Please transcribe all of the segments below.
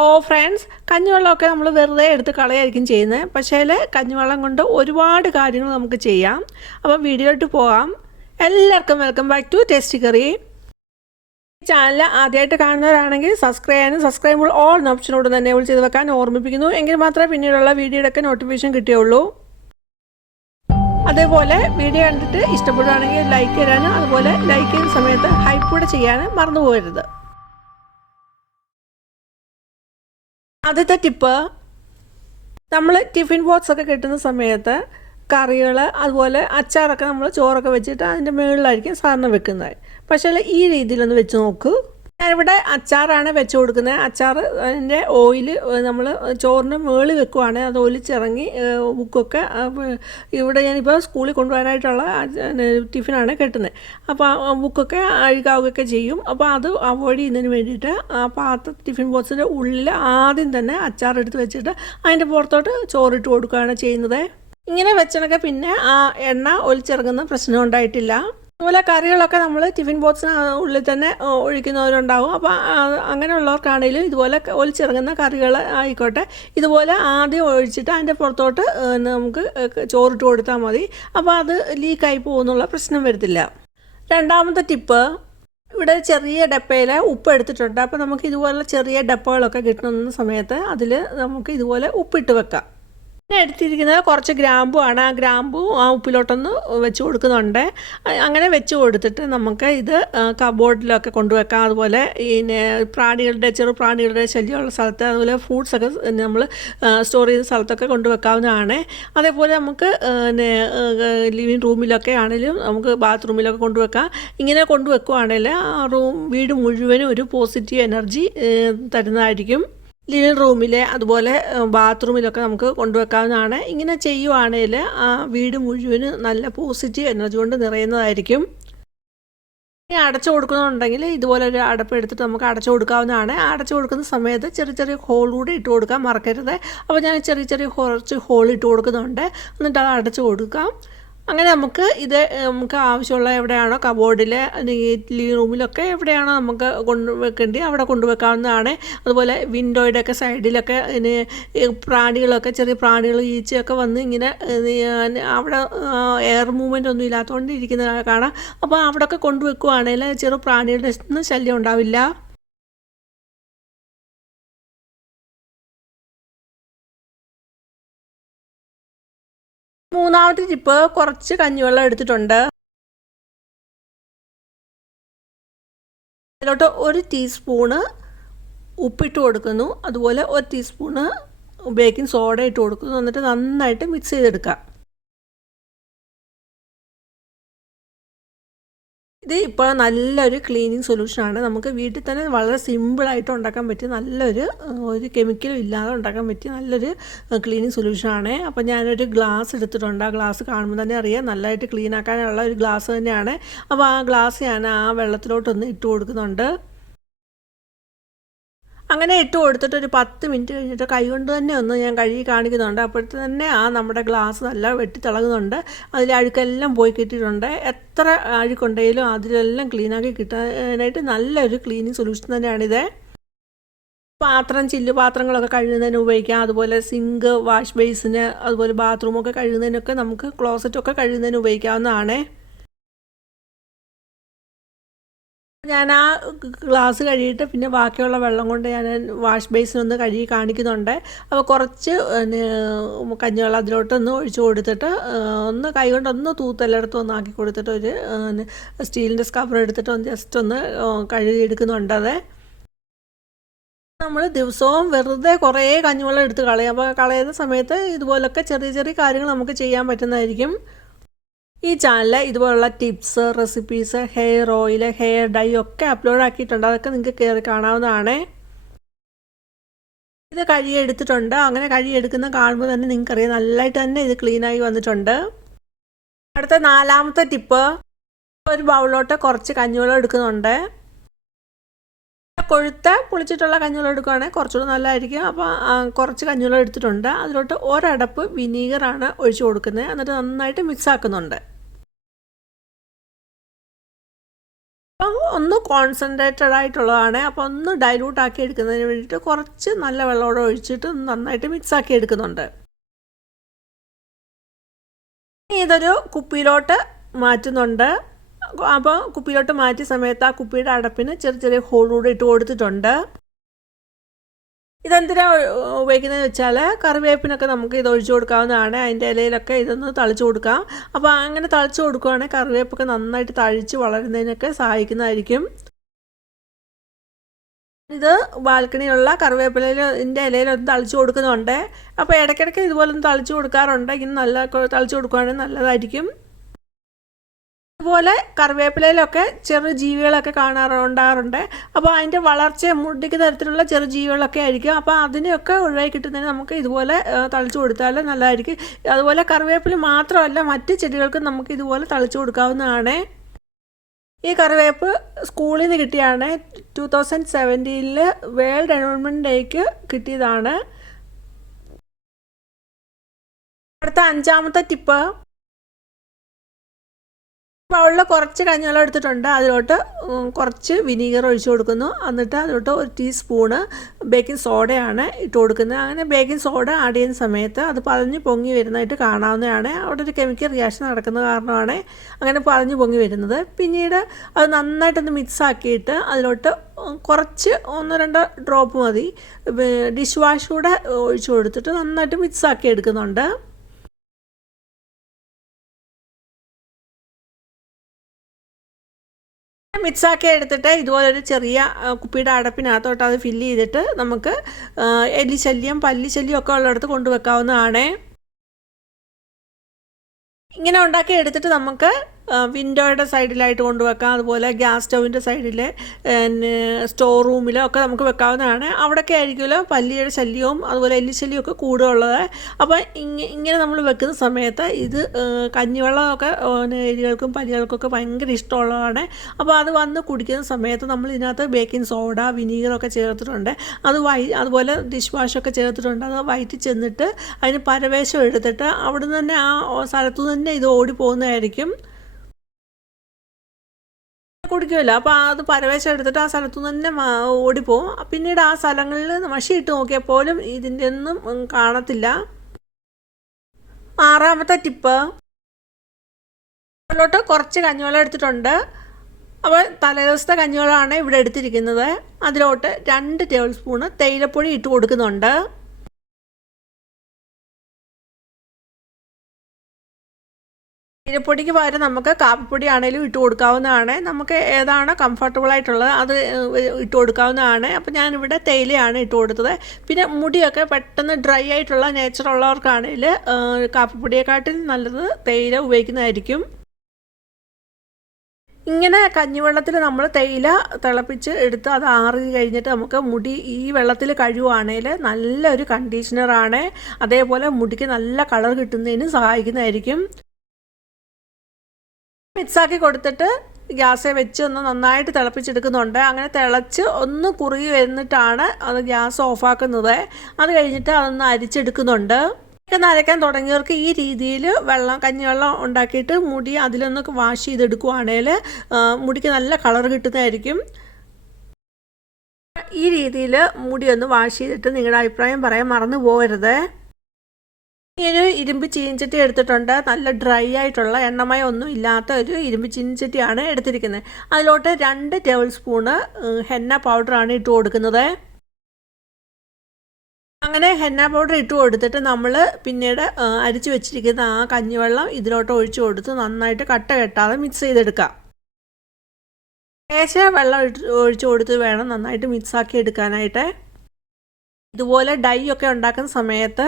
ഓ friends കഞ്ഞിവെള്ളമൊക്കെ നമ്മൾ വെറുതെ എടുത്ത് കളയായിരിക്കും ചെയ്യുന്നത് പക്ഷേ കഞ്ഞിവെള്ളം കൊണ്ട് ഒരുപാട് കാര്യങ്ങൾ നമുക്ക് ചെയ്യാം. അപ്പോൾ വീഡിയോയിട്ട് പോകാം എല്ലാവർക്കും welcome back to tasty curry. Channel ആദ്യമായിട്ട് കാണുന്നവരാണെങ്കിൽ സബ്സ്ക്രൈബ് ചെയ്യാനും സബ്സ്ക്രൈബ് ഓൾ ഓപ്ഷനോട് തന്നെ എബിൾ ചെയ്ത് വെക്കാൻ ഓർമ്മിപ്പിക്കുന്നു. എങ്കിൽ മാത്രമേ പിന്നീടുള്ള വീഡിയോയുടെ നോട്ടിഫിക്കേഷൻ കിട്ടിയുള്ളൂ. അതേപോലെ വീഡിയോ കണ്ടിട്ട് ഇഷ്ടപ്പെടുകയാണെങ്കിൽ ലൈക്ക് ചെയ്യാനും അതുപോലെ ലൈക്ക് ചെയ്യുന്ന സമയത്ത് ഹൈപ്പ് കൂടെ ചെയ്യാനും മറന്നു പോകരുത്. ആദ്യത്തെ ടിപ്പ് നമ്മൾ ടിഫിൻ ബോക്സ് ഒക്കെ കിട്ടുന്ന സമയത്ത് കറികൾ അതുപോലെ അച്ചാറൊക്കെ നമ്മൾ ചോറൊക്കെ വെച്ചിട്ട് അതിന്റെ മുകളിലായിരിക്കും സാധാരണ വെക്കുന്നത്. പക്ഷേ ഈ രീതിയിലൊന്ന് വെച്ച് നോക്കൂ. ഞാനിവിടെ അച്ചാറാണ് വെച്ച് കൊടുക്കുന്നത്. അച്ചാർ അതിന്റെ ഓയിൽ നമ്മൾ ചോറിന് മേളിൽ വെക്കുവാണ്. അത് ഒലിച്ചിറങ്ങി ബുക്കൊക്കെ ഇവിടെ ഞാനിപ്പോൾ സ്കൂളിൽ കൊണ്ടുപോകാനായിട്ടുള്ള ടിഫിനാണ് കെട്ടുന്നത്. അപ്പോൾ ബുക്കൊക്കെ അഴുകാവുകയൊക്കെ ചെയ്യും. അപ്പോൾ അത് അവോയ്ഡ് ചെയ്യുന്നതിന് വേണ്ടിയിട്ട് ആ പാത്ര ടിഫിൻ ബോക്സിന്റെ ഉള്ളിൽ ആദ്യം തന്നെ അച്ചാർ എടുത്ത് വെച്ചിട്ട് അതിന്റെ പുറത്തോട്ട് ചോറിട്ട് കൊടുക്കുകയാണ് ചെയ്യുന്നത്. ഇങ്ങനെ വെച്ചണൊക്കെ പിന്നെ ആ എണ്ണ ഒലിച്ചിറങ്ങുന്ന പ്രശ്നം ഉണ്ടായിട്ടില്ല. അതുപോലെ കറികളൊക്കെ നമ്മൾ ടിഫിൻ ബോക്സിന് ഉള്ളിൽ തന്നെ ഒഴിക്കുന്നവരുണ്ടാവും. അപ്പോൾ അങ്ങനെയുള്ളവർക്കാണെങ്കിലും ഇതുപോലെ ഒലിച്ചിറങ്ങുന്ന കറികൾ ആയിക്കോട്ടെ. ഇതുപോലെ ആദ്യം ഒഴിച്ചിട്ട് അതിന്റെ പുറത്തോട്ട് നമുക്ക് ചോറിട്ട് കൊടുത്താൽ മതി. അപ്പോൾ അത് ലീക്കായി പോകുന്നുള്ള പ്രശ്നം വരത്തില്ല. രണ്ടാമത്തെ ടിപ്പ് ഇവിടെ ചെറിയ ഡപ്പയിൽ ഉപ്പ് എടുത്തിട്ടുണ്ട്. അപ്പോൾ നമുക്ക് ഇതുപോലെ ചെറിയ ഡപ്പകളൊക്കെ കിട്ടുന്ന സമയത്ത് അതിൽ നമുക്ക് ഇതുപോലെ ഉപ്പിട്ട് വെക്കാം. പിന്നെ എടുത്തിരിക്കുന്നത് കുറച്ച് ഗ്രാമ്പു ആണ്. ആ ഗ്രാമ്പു ആ ഉപ്പിലോട്ടൊന്ന് വെച്ച് കൊടുക്കുന്നുണ്ട്. അങ്ങനെ വെച്ച് കൊടുത്തിട്ട് നമുക്ക് ഇത് കബോർഡിലൊക്കെ കൊണ്ടുവെക്കാം. അതുപോലെ പിന്നെ പ്രാണികളുടെ ചെറു പ്രാണികളുടെ ശല്യമുള്ള സ്ഥലത്ത് അതുപോലെ ഫ്രൂട്ട്സൊക്കെ നമ്മൾ സ്റ്റോർ ചെയ്യുന്ന സ്ഥലത്തൊക്കെ കൊണ്ടുവെക്കാവുന്നതാണ്. അതേപോലെ നമുക്ക് പിന്നെ ലിവിങ് റൂമിലൊക്കെ ആണെങ്കിലും നമുക്ക് ബാത്റൂമിലൊക്കെ കൊണ്ടുവെക്കാം. ഇങ്ങനെ കൊണ്ടുവെക്കുവാണെങ്കിൽ ആ റൂം വീട് മുഴുവനും ഒരു പോസിറ്റീവ് എനർജി തരുന്നതായിരിക്കും. ലിവിങ് റൂമിലെ അതുപോലെ ബാത്റൂമിലൊക്കെ നമുക്ക് കൊണ്ടുവെക്കാവുന്നതാണ്. ഇങ്ങനെ ചെയ്യുവാണെങ്കിൽ ആ വീട് മുഴുവനും നല്ല പോസിറ്റീവ് എനർജി കൊണ്ട് നിറയുന്നതായിരിക്കും. ഇനി അടച്ചു കൊടുക്കുന്നുണ്ടെങ്കിൽ ഇതുപോലെ ഒരു അടപ്പ് എടുത്തിട്ട് നമുക്ക് അടച്ചു കൊടുക്കാവുന്നതാണ്. അടച്ചു കൊടുക്കുന്ന സമയത്ത് ചെറിയ ചെറിയ ഹോൾ കൂടി ഇട്ട് കൊടുക്കാൻ മറക്കരുത്. അപ്പോൾ ഞാൻ ചെറിയ ചെറിയ കുറച്ച് ഹോൾ ഇട്ട് കൊടുക്കുന്നുണ്ട്. എന്നിട്ട് അത് അടച്ചു കൊടുക്കാം. അങ്ങനെ നമുക്ക് ഇത് നമുക്ക് ആവശ്യമുള്ള എവിടെയാണോ കബോർഡിൽ ലിവിങ് റൂമിലൊക്കെ എവിടെയാണോ നമുക്ക് കൊണ്ടുവെക്കേണ്ടി അവിടെ കൊണ്ടുവെക്കാവുന്നതാണ് അതുപോലെ വിൻഡോയുടെ ഒക്കെ സൈഡിലൊക്കെ ഇനി പ്രാണികളൊക്കെ ചെറിയ പ്രാണികൾ ഈച്ചയൊക്കെ വന്ന് ഇങ്ങനെ അവിടെ എയർ മൂവ്മെന്റ് ഒന്നും ഇല്ലാത്തതുകൊണ്ട് ഇരിക്കുന്നത് കാണാം. അപ്പോൾ അവിടെയൊക്കെ കൊണ്ടുവെക്കുവാണെങ്കിൽ ചെറു പ്രാണികളുടെ ശല്യം ഉണ്ടാവില്ല. മൂന്നാമത്തെ ടിപ്പ് കുറച്ച് കഞ്ഞിവെള്ളം എടുത്തിട്ടുണ്ട്. അതിലോട്ട് ഒരു ടീസ്പൂണ് ഉപ്പിട്ട് കൊടുക്കുന്നു. അതുപോലെ ഒരു ടീസ്പൂണ് ബേക്കിംഗ് സോഡ ഇട്ട് കൊടുക്കുന്നു. എന്നിട്ട് നന്നായിട്ട് മിക്സ് ചെയ്തെടുക്കാം ഇത് ഇപ്പോൾ നല്ലൊരു ക്ലീനിങ് സൊല്യൂഷനാണ് നമുക്ക് വീട്ടിൽ തന്നെ വളരെ സിമ്പിളായിട്ട് ഉണ്ടാക്കാൻ പറ്റിയ നല്ലൊരു ഒരു കെമിക്കലും ഇല്ലാതെ ഉണ്ടാക്കാൻ പറ്റിയ നല്ലൊരു ക്ലീനിങ് സൊല്യൂഷനാണ് അപ്പോൾ ഞാനൊരു ഗ്ലാസ് എടുത്തിട്ടുണ്ട്. ആ ഗ്ലാസ് കാണുമ്പോൾ തന്നെ അറിയാം നല്ലതായിട്ട് ക്ലീൻ ആക്കാനുള്ള ഒരു ഗ്ലാസ് തന്നെയാണ്. അപ്പോൾ ആ ഗ്ലാസ് ഞാൻ ആ വെള്ളത്തിലോട്ടൊന്ന് ഇട്ട് കൊടുക്കുന്നുണ്ട്. അങ്ങനെ ഇട്ട് കൊടുത്തിട്ട് ഒരു പത്ത് മിനിറ്റ് കഴിഞ്ഞിട്ട് കൈ കൊണ്ട് തന്നെ ഒന്ന് ഞാൻ കഴുകി കാണിക്കുന്നുണ്ട്. അപ്പോഴത്തെ തന്നെ ആ നമ്മുടെ ഗ്ലാസ് നല്ല വെട്ടിത്തിളകുന്നുണ്ട് അതിലെ അഴുക്കെല്ലാം പോയി കിട്ടിയിട്ടുണ്ട്. എത്ര അഴുക്കുണ്ടെങ്കിലും അതിലെല്ലാം ക്ലീനാക്കി കിട്ടാനായിട്ട് നല്ലൊരു ക്ലീനിങ് സൊല്യൂഷൻ തന്നെയാണിത്. പാത്രം ചില്ല് പാത്രങ്ങളൊക്കെ കഴുകുന്നതിന് ഉപയോഗിക്കാം. അതുപോലെ സിങ്ക് വാഷ് ബേസിന് അതുപോലെ ബാത്റൂമൊക്കെ കഴുകുന്നതിനൊക്കെ നമുക്ക് ക്ലോസറ്റൊക്കെ കഴുകുന്നതിന് ഉപയോഗിക്കാവുന്നതാണ്. ഞാൻ ആ ഗ്ലാസ് കഴുകിയിട്ട് പിന്നെ ബാക്കിയുള്ള വെള്ളം കൊണ്ട് ഞാൻ വാഷ് ബേസിനൊന്ന് കഴുകി കാണിക്കുന്നുണ്ട്. അപ്പോൾ കുറച്ച് കഞ്ഞിവെള്ളം അതിലോട്ട് ഒന്ന് ഒഴിച്ചു കൊടുത്തിട്ട് ഒന്ന് കൈ കൊണ്ട് ഒന്ന് തൂത്തെല്ലായിടത്തും ഒന്ന് ആക്കി കൊടുത്തിട്ട് ഒരു സ്റ്റീലിന്റെ സ്കവർ എടുത്തിട്ട് ഒന്ന് ജസ്റ്റ് ഒന്ന് കഴുകി എടുക്കുന്നുണ്ട് അത്. നമ്മൾ ദിവസവും വെറുതെ കുറേ കഞ്ഞിവെള്ളം എടുത്ത് കളയും. അപ്പോൾ കളയുന്ന സമയത്ത് ഇതുപോലൊക്കെ ചെറിയ ചെറിയ കാര്യങ്ങൾ നമുക്ക് ചെയ്യാൻ പറ്റുന്നതായിരിക്കും. ഈ ചാനലിൽ ഇതുപോലുള്ള tips recipes hair oil hair dye ഒക്കെ അപ്ലോഡ് ആക്കിയിട്ടുണ്ട്. അതൊക്കെ നിങ്ങൾക്ക് കയറി കാണാവുന്നതാണ്. ഇത് കഴുകിയെടുത്തിട്ടുണ്ട്. അങ്ങനെ കഴുകിയെടുക്കുന്ന കാണുമ്പോൾ തന്നെ നിങ്ങൾക്കറിയാം നല്ലതായിട്ട് തന്നെ ഇത് ക്ലീനായി വന്നിട്ടുണ്ട്. അടുത്ത നാലാമത്തെ ടിപ്പ് ഒരു ബൗളിലോട്ട് കുറച്ച് കഞ്ഞിവെള്ളം എടുക്കുന്നുണ്ട്. കൊഴുത്ത് പുളിച്ചിട്ടുള്ള കഞ്ഞിവെള്ളം എടുക്കുകയാണെങ്കിൽ കുറച്ചുകൂടെ നല്ലതായിരിക്കും. അപ്പോൾ കുറച്ച് കഞ്ഞിവെള്ളം എടുത്തിട്ടുണ്ട്. അതിലോട്ട് ഒരടപ്പ് വിനീഗറാണ് ഒഴിച്ചു കൊടുക്കുന്നത്. എന്നിട്ട് നന്നായിട്ട് മിക്സ് ആക്കുന്നുണ്ട്. അപ്പം ഒന്ന് കോൺസെൻട്രേറ്റഡ് ആയിട്ടുള്ളതാണ്. അപ്പോൾ ഒന്ന് ഡൈലൂട്ട് ആക്കി എടുക്കുന്നതിന് വേണ്ടിയിട്ട് കുറച്ച് നല്ല വെള്ളമോടെ ഒഴിച്ചിട്ട് നന്നായിട്ട് മിക്സ് ആക്കി എടുക്കുന്നുണ്ട്. ഇതൊരു കുപ്പിയിലോട്ട് മാറ്റുന്നുണ്ട്. അപ്പോൾ കുപ്പിയിലോട്ട് മാറ്റിയ സമയത്ത് ആ കുപ്പിയുടെ അടപ്പിന് ചെറിയ ചെറിയ ഹോളൂടെ ഇട്ട് കൊടുത്തിട്ടുണ്ട്. ഇതെന്തിനാ ഉപയോഗിക്കുന്നതെന്ന് വെച്ചാൽ കറിവേപ്പിനൊക്കെ നമുക്ക് ഇത് ഒഴിച്ചു കൊടുക്കാവുന്നതാണ്. അതിന്റെ ഇലയിലൊക്കെ ഇതൊന്ന് തളിച്ചു കൊടുക്കാം. അപ്പോൾ അങ്ങനെ തളിച്ചു കൊടുക്കുകയാണെങ്കിൽ കറിവേപ്പൊക്കെ നന്നായിട്ട് തഴിച്ച് വളരുന്നതിനൊക്കെ സഹായിക്കുന്നതായിരിക്കും. ഇത് ബാൽക്കണിയിലുള്ള കറിവേപ്പിലിന്റെ ഇലയിലൊന്ന് തളിച്ചു കൊടുക്കുന്നുണ്ട്. അപ്പോൾ ഇടയ്ക്കിടയ്ക്ക് ഇതുപോലെ ഒന്ന് തളിച്ചു കൊടുക്കാറുണ്ട്. ഇങ്ങനെ നല്ല തളിച്ചു കൊടുക്കുകയാണെങ്കിൽ നല്ലതായിരിക്കും. അതുപോലെ കറിവേപ്പിലയിലൊക്കെ ചെറു ജീവികളൊക്കെ കാണാറുണ്ടാറുണ്ട് അപ്പോൾ അതിന്റെ വളർച്ചയെ മുടിക്ക് തരത്തിലുള്ള ചെറു ജീവികളൊക്കെ ആയിരിക്കും. അപ്പോൾ അതിനെയൊക്കെ ഒഴിവായി കിട്ടുന്നതിന് നമുക്ക് ഇതുപോലെ തളിച്ചു കൊടുത്താൽ നല്ലതായിരിക്കും. അതുപോലെ കറിവേപ്പില മാത്രമല്ല മറ്റ് ചെടികൾക്കും നമുക്ക് ഇതുപോലെ തളിച്ചു കൊടുക്കാവുന്നതാണ്. ഈ കറിവേപ്പ് സ്കൂളിൽ നിന്ന് കിട്ടിയാണ്. ടു തൗസൻഡ് സെവന്റീനിൽ വേൾഡ് എൻവയോൺമെന്റ് ഡേക്ക് കിട്ടിയതാണ്. അടുത്ത അഞ്ചാമത്തെ ടിപ്പ്. ബൗളിൽ കുറച്ച് കഞ്ഞിവെള്ളം എടുത്തിട്ടുണ്ട്. അതിലോട്ട് കുറച്ച് വിനീഗർ ഒഴിച്ചു കൊടുക്കുന്നു. എന്നിട്ട് അതിലോട്ട് ഒരു ടീസ്പൂണ് ബേക്കിംഗ് സോഡയാണ് ഇട്ട് കൊടുക്കുന്നത്. അങ്ങനെ ബേക്കിംഗ് സോഡ ആഡ് ചെയ്യുന്ന സമയത്ത് അത് പതഞ്ഞ് പൊങ്ങി വരുന്നതായിട്ട് കാണാവുന്നതാണ്. അവിടെ ഒരു കെമിക്കൽ റിയാക്ഷൻ നടക്കുന്ന കാരണമാണ് അങ്ങനെ പതഞ്ഞ് പൊങ്ങി വരുന്നത്. പിന്നീട് അത് നന്നായിട്ടൊന്ന് മിക്സ് ആക്കിയിട്ട് അതിലോട്ട് കുറച്ച് ഒന്നോ രണ്ടോ ഡ്രോപ്പ് മതി. ഡിഷ് വാഷ് കൂടെ ഒഴിച്ചു കൊടുത്തിട്ട് നന്നായിട്ട് മിക്സ് ആക്കി എടുക്കുന്നുണ്ട്. മിക്സാക്കി എടുത്തിട്ട് ഇതുപോലൊരു ചെറിയ കുപ്പിയുടെ അടപ്പിനകത്തോട്ട് അത് ഫില്ല് ചെയ്തിട്ട് നമുക്ക് എലിശല്യം പല്ലിശല്യം ഒക്കെ ഉള്ളിടത്ത് കൊണ്ടുവെക്കാവുന്നതാണ് ഇങ്ങനെ ഉണ്ടാക്കി എടുത്തിട്ട് നമുക്ക് വിൻഡോയുടെ സൈഡിലായിട്ട് കൊണ്ടുവെക്കാം. അതുപോലെ ഗ്യാസ് സ്റ്റൗവിന്റെ സൈഡിൽ സ്റ്റോർ റൂമിലോ ഒക്കെ നമുക്ക് വെക്കാവുന്നതാണ്. അവിടെയൊക്കെ ആയിരിക്കുമല്ലോ പല്ലിയുടെ ശല്യവും അതുപോലെ എല്ലി ശല്യവും ഒക്കെ കൂടുതലുള്ളത് അപ്പോൾ ഇങ്ങനെ നമ്മൾ വെക്കുന്ന സമയത്ത് ഇത് കഞ്ഞിവെള്ളമൊക്കെ എലികൾക്കും പല്ലികൾക്കൊക്കെ ഭയങ്കര ഇഷ്ടമുള്ളതാണ്. അപ്പോൾ അത് വന്ന് കുടിക്കുന്ന സമയത്ത് നമ്മൾ ഇതിനകത്ത് ബേക്കിംഗ് സോഡ വിനീഗറൊക്കെ ചേർത്തിട്ടുണ്ട്. അത് വൈ അതുപോലെ ഡിഷ് വാഷൊക്കെ ചേർത്തിട്ടുണ്ട്. അത് വയറ്റി ചെന്നിട്ട് അതിന് പരവേശം എടുത്തിട്ട് അവിടെ നിന്ന് തന്നെ ആ സ്ഥലത്തു തന്നെ ഇത് ഓടി പോകുന്നതായിരിക്കും കുടിക്കുമല്ലോ അപ്പോൾ അത് പരവേശം എടുത്തിട്ട് ആ സ്ഥലത്തു നിന്ന് തന്നെ ഓടിപ്പോവും. പിന്നീട് ആ സ്ഥലങ്ങളിൽ മഷിയിട്ട് നോക്കിയാൽ പോലും ഇതിന്റെ ഒന്നും കാണത്തില്ല. ആറാമത്തെ ടിപ്പ്. അതിലോട്ട് കുറച്ച് കഞ്ഞിവെള്ളം എടുത്തിട്ടുണ്ട്. അപ്പോൾ തലേദിവസത്തെ കഞ്ഞിവെള്ളമാണ് ഇവിടെ എടുത്തിരിക്കുന്നത്. അതിലോട്ട് രണ്ട് ടേബിൾ സ്പൂണ് തേയിലപ്പൊടി ഇട്ട് കൊടുക്കുന്നുണ്ട്. ഇരപ്പൊടിക്ക് പകരം നമുക്ക് കാപ്പിപ്പൊടി ആണെങ്കിലും ഇട്ട് കൊടുക്കാവുന്നതാണ്. നമുക്ക് ഏതാണ് കംഫർട്ടബിൾ ആയിട്ടുള്ളത് അത് ഇട്ട് കൊടുക്കാവുന്നതാണ്. അപ്പോൾ ഞാനിവിടെ തേയിലയാണ് ഇട്ട് കൊടുത്തത്. പിന്നെ മുടിയൊക്കെ പെട്ടെന്ന് ഡ്രൈ ആയിട്ടുള്ള നേച്ചർ ഉള്ളവർക്കാണെങ്കിൽ കാപ്പിപ്പൊടിയെക്കാട്ടിൽ നല്ലത് തേയില ഉപയോഗിക്കുന്നതായിരിക്കും. ഇങ്ങനെ കഞ്ഞിവെള്ളത്തിൽ നമ്മൾ തേയില തിളപ്പിച്ച് എടുത്ത് അത് ആറി കഴിഞ്ഞിട്ട് നമുക്ക് മുടി ഈ വെള്ളത്തിൽ കഴിയുവാണെങ്കിൽ നല്ലൊരു കണ്ടീഷണറാണ് അതേപോലെ മുടിക്ക് നല്ല കളർ കിട്ടുന്നതിന് സഹായിക്കുന്നതായിരിക്കും. മിക്സാക്കി കൊടുത്തിട്ട് ഗ്യാസെ വെച്ച് ഒന്ന് നന്നായിട്ട് തിളപ്പിച്ചെടുക്കുന്നുണ്ട്. അങ്ങനെ തിളച്ച് ഒന്ന് കുറുകി വരുന്നിട്ടാണ് അത് ഗ്യാസ് ഓഫാക്കുന്നത്. അത് കഴിഞ്ഞിട്ട് അതൊന്ന് അരിച്ചെടുക്കുന്നുണ്ട്. ഒന്ന് അരയ്ക്കാൻ തുടങ്ങിയവർക്ക് ഈ രീതിയിൽ വെള്ളം കഞ്ഞിവെള്ളം ഉണ്ടാക്കിയിട്ട് മുടി അതിലൊന്നൊക്കെ വാഷ് ചെയ്തെടുക്കുവാണേൽ മുടിക്ക് നല്ല കളർ കിട്ടുന്നതായിരിക്കും. ഈ രീതിയിൽ മുടി ഒന്ന് വാഷ് ചെയ്തിട്ട് നിങ്ങളുടെ അഭിപ്രായം പറയാൻ മറന്നു പോകരുത് ഒരു ഇരുമ്പ് ചീഞ്ചട്ടി എടുത്തിട്ടുണ്ട്. നല്ല ഡ്രൈ ആയിട്ടുള്ള എണ്ണമയം ഒന്നും ഇല്ലാത്ത ഒരു ഇരുമ്പ് ചീഞ്ചട്ടിയാണ് എടുത്തിരിക്കുന്നത്. അതിലോട്ട് രണ്ട് ടേബിൾ സ്പൂണ് ഹെന്ന പൗഡറാണ് ഇട്ട് കൊടുക്കുന്നത്. അങ്ങനെ ഹെന്ന പൗഡർ ഇട്ട് കൊടുത്തിട്ട് നമ്മൾ പിന്നീട് അരിച്ചു വെച്ചിരിക്കുന്ന ആ കഞ്ഞിവെള്ളം ഇതിലോട്ട് ഒഴിച്ചു കൊടുത്ത് നന്നായിട്ട് കട്ട കെട്ടാതെ മിക്സ് ചെയ്തെടുക്കാം. ലേശ വെള്ളം ഒഴിച്ചു കൊടുത്ത് വേണം നന്നായിട്ട് മിക്സാക്കി എടുക്കാനായിട്ട്. ഇതുപോലെ ഡൈ ഒക്കെ ഉണ്ടാക്കുന്ന സമയത്ത്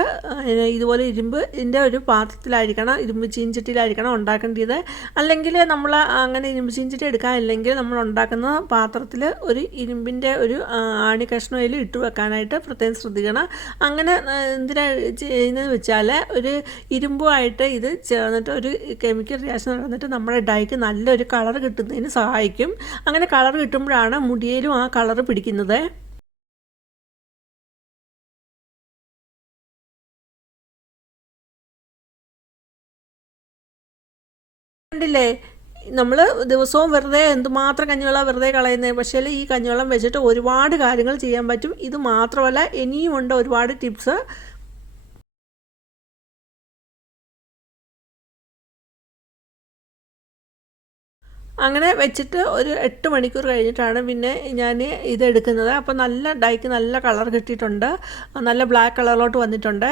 ഇതുപോലെ ഇരുമ്പ് ഇതിന്റെ ഒരു പാത്രത്തിലായിരിക്കണം ഇരുമ്പ് ചീഞ്ചട്ടിയിലായിരിക്കണം ഉണ്ടാക്കേണ്ടത്. അല്ലെങ്കിൽ നമ്മൾ അങ്ങനെ ഇരുമ്പ് ചീഞ്ചട്ടി എടുക്കാനില്ലെങ്കിൽ നമ്മൾ ഉണ്ടാക്കുന്ന പാത്രത്തിൽ ഒരു ഇരുമ്പിന്റെ ഒരു ആണി കഷ്ണയിൽ ഇട്ട് വെക്കാനായിട്ട് പ്രത്യേകം ശ്രദ്ധിക്കണം. അങ്ങനെ എന്തിനാ ചെയ്യുന്നതെന്ന് വെച്ചാൽ ഒരു ഇരുമ്പുമായിട്ട് ഇത് ചേർന്നിട്ട് ഒരു കെമിക്കൽ റിയാക്ഷൻ നടന്നിട്ട് നമ്മുടെ ഡൈക്ക് നല്ലൊരു കളർ കിട്ടുന്നതിന് സഹായിക്കും. അങ്ങനെ കളർ കിട്ടുമ്പോഴാണ് മുടിയിലും ആ കളർ പിടിക്കുന്നത്. കണ്ടില്ലേ? നമ്മൾ ദിവസവും വെറുതെ എന്തുമാത്രം കഞ്ഞിവെള്ളം വെറുതെ കളയുന്നത് പക്ഷേ ഈ കഞ്ഞിവെള്ളം വെച്ചിട്ട് ഒരുപാട് കാര്യങ്ങൾ ചെയ്യാൻ പറ്റും. ഇത് മാത്രമല്ല ഇനിയും ഉണ്ട് ഒരുപാട് ടിപ്സ്. അങ്ങനെ വെച്ചിട്ട് ഒരു എട്ട് മണിക്കൂർ കഴിഞ്ഞിട്ടാണ് പിന്നെ ഞാൻ ഇതെടുക്കുന്നത്. അപ്പോൾ നല്ല ഡൈക്ക് നല്ല കളർ കിട്ടിയിട്ടുണ്ട്. നല്ല ബ്ലാക്ക് കളറിലോട്ട് വന്നിട്ടുണ്ട്.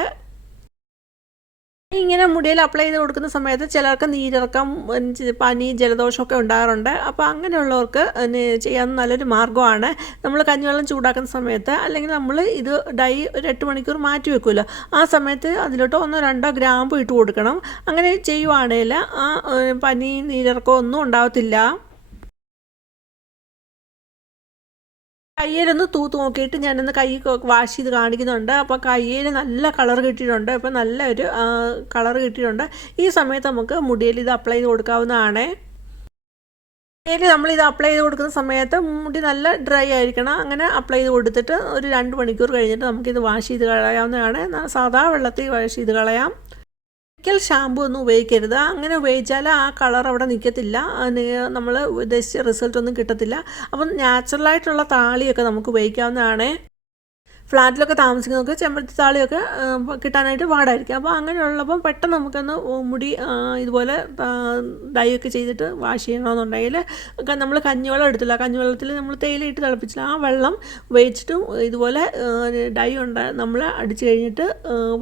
ഇങ്ങനെ മുടിയിൽ അപ്ലൈ ചെയ്ത് കൊടുക്കുന്ന സമയത്ത് ചിലർക്ക് നീരിറക്കം പനി ജലദോഷമൊക്കെ ഉണ്ടാകാറുണ്ട് അപ്പോൾ അങ്ങനെയുള്ളവർക്ക് ചെയ്യാൻ നല്ലൊരു മാർഗമാണ്. നമ്മൾ കഞ്ഞിവെള്ളം ചൂടാക്കുന്ന സമയത്ത് അല്ലെങ്കിൽ നമ്മൾ ഇത് ഡൈ ഒരു എട്ട് മണിക്കൂർ മാറ്റി വെക്കുമല്ലോ ആ സമയത്ത് അതിലോട്ട് ഒന്നോ രണ്ടോ ഗ്രാമ്പ് ഇട്ട് കൊടുക്കണം. അങ്ങനെ ചെയ്യുവാണെങ്കിൽ ആ പനി നീരിറക്കം ഒന്നും ഉണ്ടാകത്തില്ല കയ്യിലൊന്ന് തൂത്ത് നോക്കിയിട്ട് ഞാനൊന്ന് കൈ വാഷ് ചെയ്ത് കാണിക്കുന്നുണ്ട്. അപ്പോൾ കയ്യിൽ നല്ല കളർ കിട്ടിയിട്ടുണ്ട്. അപ്പോൾ നല്ല ഒരു കളർ കിട്ടിയിട്ടുണ്ട്. ഈ സമയത്ത് നമുക്ക് മുടിയിൽ ഇത് അപ്ലൈ ചെയ്ത് കൊടുക്കാവുന്നതാണ്. മുടിയിൽ നമ്മൾ ഇത് അപ്ലൈ ചെയ്ത് കൊടുക്കുന്ന സമയത്ത് മുടി നല്ല ഡ്രൈ ആയിരിക്കണം. അങ്ങനെ അപ്ലൈ ചെയ്ത് കൊടുത്തിട്ട് ഒരു രണ്ട് മണിക്കൂർ കഴിഞ്ഞിട്ട് നമുക്കിത് വാഷ് ചെയ്ത് കളയാവുന്നതാണ്. സാധാ വെള്ളത്തിൽ വാഷ് ചെയ്ത് കളയാം. കെമിക്കൽ ഷാമ്പു ഒന്നും ഉപയോഗിക്കരുത്. അങ്ങനെ ഉപയോഗിച്ചാൽ ആ കളർ അവിടെ നിൽക്കത്തില്ല. നമ്മൾ ഉദ്ദേശിച്ച റിസൾട്ട് ഒന്നും കിട്ടത്തില്ല. അപ്പം നാച്ചുറലായിട്ടുള്ള താളിയൊക്കെ നമുക്ക് ഉപയോഗിക്കാവുന്നതാണ്. ഫ്ലാറ്റിലൊക്കെ താമസിക്കുന്നവർക്ക് ചെമ്പരത്തി താളിയൊക്കെ കിട്ടാനായിട്ട് പാടായിരിക്കും. അപ്പോൾ അങ്ങനെയുള്ളപ്പം പെട്ടെന്ന് നമുക്കൊന്ന് മുടി ഇതുപോലെ ഡൈയൊക്കെ ചെയ്തിട്ട് വാഷ് ചെയ്യണമെന്നുണ്ടെങ്കിൽ നമ്മൾ കഞ്ഞിവെള്ളം എടുത്തില്ല. കഞ്ഞിവെള്ളത്തിൽ നമ്മൾ തേയിലയിട്ട് തിളപ്പിച്ചില്ല ആ വെള്ളം ഉപയോഗിച്ചിട്ടും ഇതുപോലെ ഡൈ ഉണ്ട് നമ്മൾ അടിച്ചു കഴിഞ്ഞിട്ട്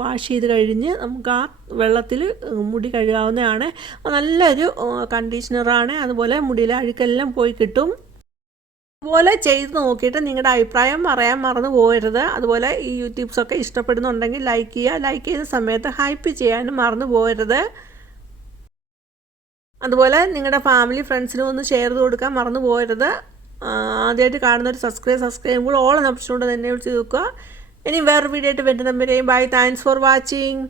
വാഷ് ചെയ്ത് കഴിഞ്ഞ് നമുക്ക് ആ വെള്ളത്തിൽ മുടി കഴുകാവുന്നതാണ്. നല്ലൊരു കണ്ടീഷണറാണ്. അതുപോലെ മുടിയിലെ അഴുക്കെല്ലാം പോയി കിട്ടും. അതുപോലെ ചെയ്ത് നോക്കിയിട്ട് നിങ്ങളുടെ അഭിപ്രായം പറയാൻ മറന്നു പോകരുത്. അതുപോലെ ഈ യൂട്യൂബ്സൊക്കെ ഇഷ്ടപ്പെടുന്നുണ്ടെങ്കിൽ ലൈക്ക് ചെയ്യുക. ലൈക്ക് ചെയ്യുന്ന സമയത്ത് ഹൈപ്പ് ചെയ്യാനും മറന്നു പോകരുത്. അതുപോലെ നിങ്ങളുടെ ഫാമിലി ഫ്രണ്ട്സിനും ഒന്ന് ഷെയർ ചെയ്ത് കൊടുക്കാൻ മറന്നു പോകരുത്. ആദ്യമായിട്ട് കാണുന്നവർ സബ്സ്ക്രൈബ് സബ്സ്ക്രൈബ് ഓൾ ഓപ്ഷൻ കൊണ്ട് തന്നെ വിളിച്ച് നോക്കുക. ഇനി വേറൊരു വീഡിയോ ആയിട്ട് വരുന്ന നമ്പരെയും ബൈ താങ്ക്സ് ഫോർ വാച്ചിങ്